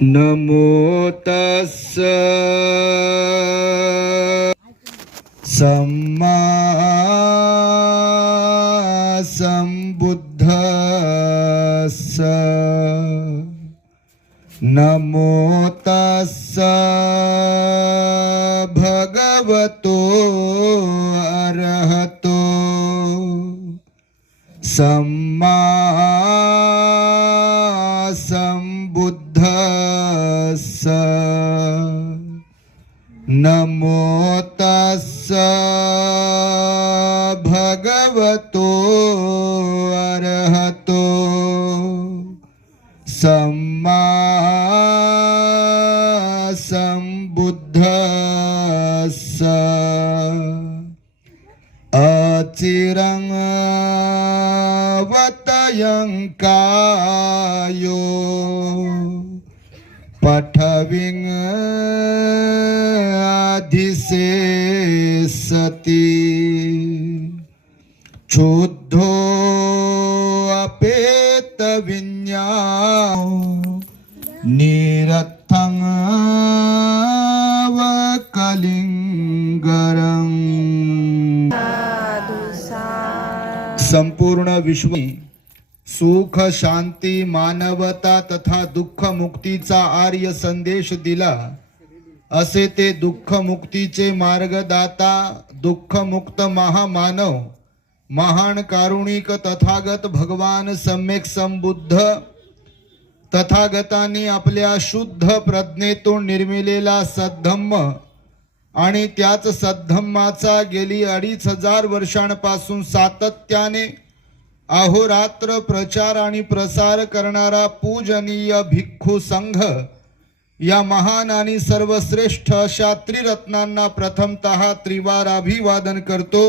नमो तस्स सम्मा संबुद्धस्स नमो तस्स भगवतो अरहतो सम्मा संबुद्धस्स नमो तस्स भगवतो अरहतो सम्मा संबुद्धस्स अचिरं वतयं कायो पठविं अधिशेषति क्षुद्धो अपेत विज्ञानो निरर्थं वकलिंगरं। संपूर्ण विश्व सुख शांती मानवता तथा दुःख मुक्तीचा आर्य संदेश दिला असे ते दुःख मुक्तीचे मार्गदाता दुःख मुक्त महामानव महान कारुणिक तथागत भगवान सम्यक संबुद्ध तथागतांनी आपल्या शुद्ध प्रज्ञेतून निर्मिलेला सद्धम्म आणि त्याच सद्धम्माचा गेली 2500 वर्षांपासून सातत्याने अहोरात्र प्रचार आणि प्रसार करणारा पूजनीय भिक्खू संघ या महान आणि सर्वश्रेष्ठ अशा त्रिरत्नांना प्रथमतः त्रिवार अभिवादन करतो।